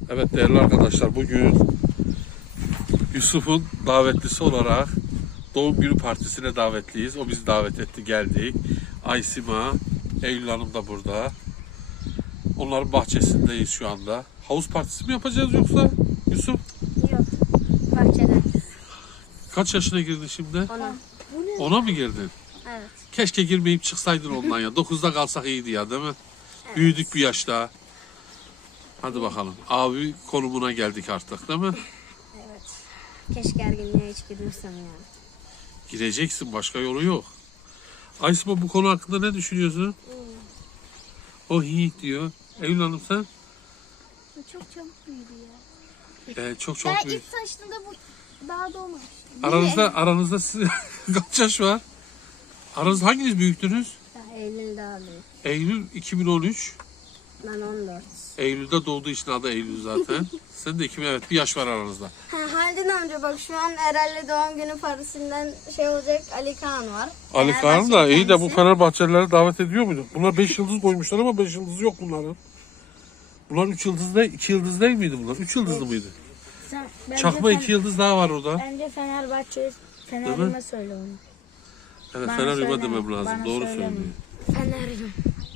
Evet değerli arkadaşlar, bugün Yusuf'un davetlisi olarak doğum günü partisine davetliyiz. O bizi davet etti, geldik. Aysima, Eylül Hanım da burada. Onların bahçesindeyiz şu anda. Havuz partisi mi yapacağız yoksa Yusuf? Yok. Bahçede. Kaç yaşına girdin şimdi? Ona. Ona mı girdin? Evet. Keşke girmeyip çıksaydın ondan ya. 9'da kalsak iyiydi ya, değil mi? Evet. Büyüdük bir yaşta. Hadi bakalım. Abi konumuna geldik artık, değil mi? Evet. Keşke ergenliğe hiç girmesem ya. Gireceksin, başka yolu yok. Aysima, bu konu hakkında ne düşünüyorsun? O iyi diyor. Eylül Hanım sen? Çok çabuk büyüdü ya. Çok Ben büyük. ilk taştığında bu daha doğmamıştım. Aranızda siz kaç yaş var? Aranızda hanginiz büyüktünüz? Eylül daha büyük. Eylül 2013. Ben 14. Eylül'de doğduğu için adı Eylül zaten. Sen de 2000, evet, bir yaş var aranızda. Haldun amca bak şu an herhalde doğum günü partisinden şey olacak Ali Kaan var. Ali Kaan da iyi de bu Fenerbahçelileri davet ediyor muydu? Bunlar 5 yıldız koymuşlar ama 5 yıldız yok bunların. Bunlar 3 yıldız değil, 2 yıldız değil miydi bunlar? 3 yıldızlı mıydı? Çakma 2 yıldız daha var orada. Bence Fener'ime söyle onu. Evet, Bana Feneryum'a söyleme, demem lazım. bana Doğru söyleme. söylüyor. Feneryum.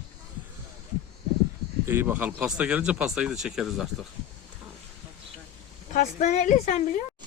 İyi bakalım. Pasta gelince pastayı da çekeriz artık. Pasta neli sen biliyor musun?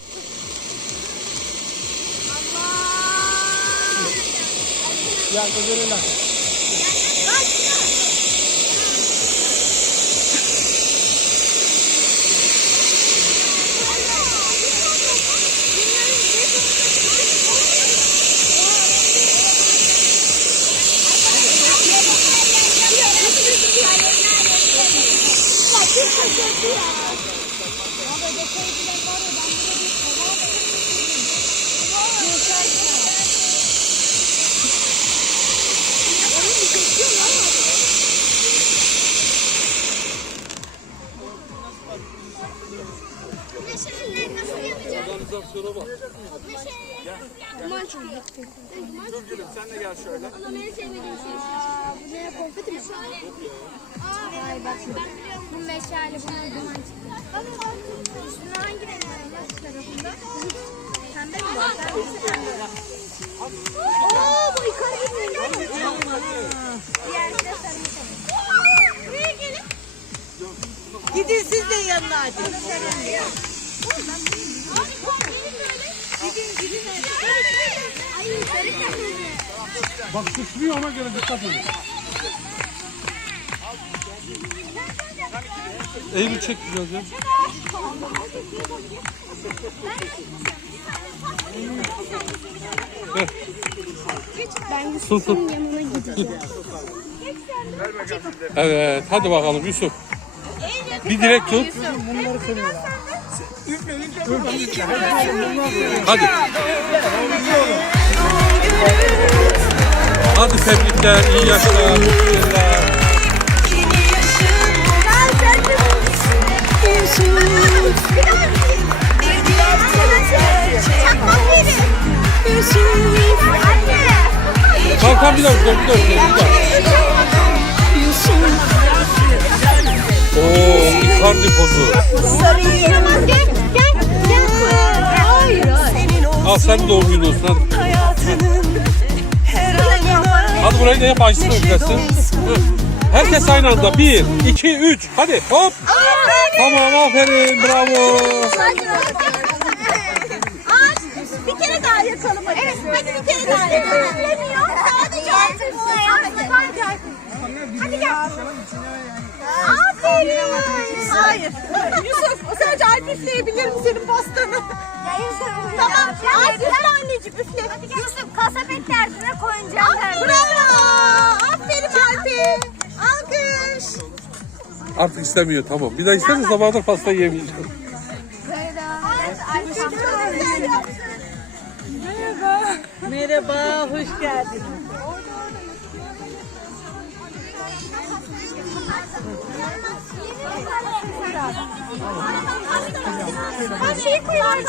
Organizasyona bak. Dur gülüm sen de gel şöyle. Bu ne konfeti mi? Ay bak şimdi. Bu meşale, bunun duman çıktı. Üstüne hangi renk var? Nasıl tarafında? Pembe mi var? Ooo bu yukarı gitmiyor. Diğerinde sarımsak. Buraya gelin. Gidin siz de yanına hadi. Bak sıçrıyor, ona göre dikkat edin. Eylül çek güzelce. Ben Yusuf'un yanına gideceğim. Evet, hadi bakalım Yusuf. Bir direkt tut. Hadi. Hadi tebrikler, iyi yaşlar, mutlu yıllar. Kalkan bir dakika. Oo, Icardi pozu. Al sen doğum günü olsun hadi. Hadi burayı da yap, Ayşe üflesin. Herkes aynı anda. 1, 2, 3. Hadi hop. Tamam, aferin, bravo. Bir kere daha yakalım hadi. Evet, hadi bir kere daha yakalım. Sadece artık bu. Hadi gel. Aferin. Hayır. Yusuf, sadece Alp üfleyebilir mi senin pastanı? Tamam. Alp üfle anneciğim, üfle. Yusuf, kasabet tersine koyacağım. Bravo. Aferin Alp'e. Alkış. Artık istemiyor, tamam. Bir daha isterse sabahdır pasta yiyemeyeceğim. Merhaba, hoş geldiniz. Her şeyi koyardık.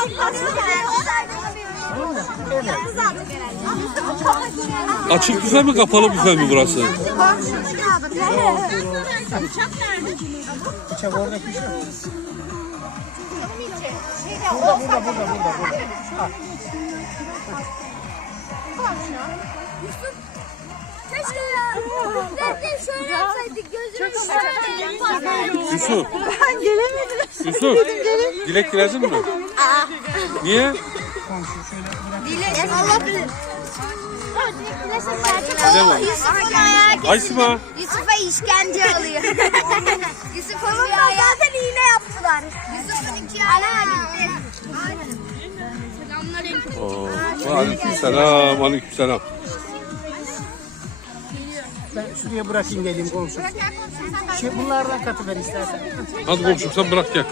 Açık büfe mi kapalı büfe mi burası? Bıçak orada pişiyor. Keşke ya. Zaten şöyle yapsaydık gözümü şöyle. Yusuf. Ben gelemedim. Yusuf. Dilek diledin mi? Niye? Allah bilir. Bilemem. Yusuf'un ayağı Aysima. Yusuf'a işkence alıyor. Yusuf'un bir ayağı zaten iğne yaptılar. Yusuf'un iki ayağı gitti. Selamünaleyküm. Aleykümselam. Aleykümselam. Ben şuraya bırakayım geleyim komşum. Bunlardan katıver istersen. Hadi komşum sen bırak gel.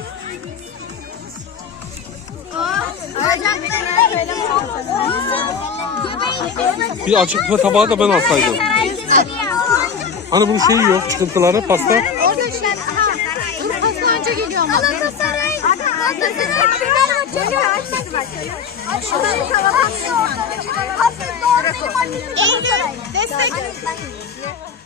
Bir açık büfe tabağı da ben alsaydım. Hani bunun şeyi yok, çıkıntıları, pasta. Dur pasta önce geliyor ama. Galatasaray. Eylül destek.